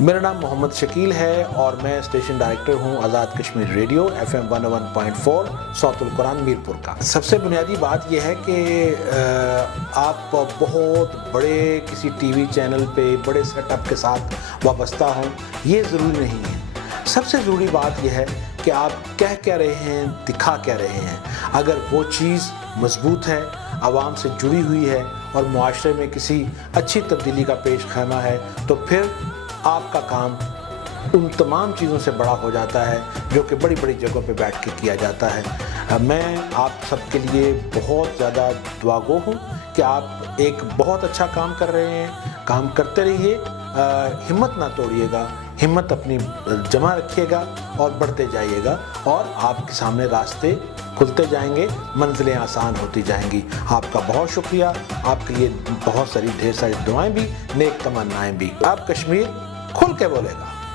میرا نام محمد شکیل ہے اور میں اسٹیشن ڈائریکٹر ہوں آزاد کشمیر ریڈیو FM 101.4 صوت القرآن میرپور کا۔ سب سے بنیادی بات یہ ہے کہ آپ بہت بڑے کسی ٹی وی چینل پہ بڑے سیٹ اپ کے ساتھ وابستہ ہوں، یہ ضروری نہیں ہے۔ سب سے ضروری بات یہ ہے کہ آپ کہہ کیا رہے ہیں، دکھا کیا رہے ہیں۔ اگر وہ چیز مضبوط ہے، عوام سے جڑی ہوئی ہے اور معاشرے میں کسی اچھی تبدیلی کا پیش خیمہ ہے تو پھر آپ کا کام ان تمام چیزوں سے بڑا ہو جاتا ہے جو کہ بڑی بڑی جگہوں پہ بیٹھ کے کیا جاتا ہے۔ میں آپ سب کے لیے بہت زیادہ دعا گو ہوں کہ آپ ایک بہت اچھا کام کر رہے ہیں، کام کرتے رہیے، ہمت نہ توڑیے گا، ہمت اپنی جمع رکھیے گا اور بڑھتے جائیے گا اور آپ کے سامنے راستے کھلتے جائیں گے، منزلیں آسان ہوتی جائیں گی۔ آپ کا بہت شکریہ، آپ کے لیے بہت ساری ڈھیر ساری دعائیں بھی، نیک تمنائیں بھی۔ آپ کشمیر کھل کے بولے گا۔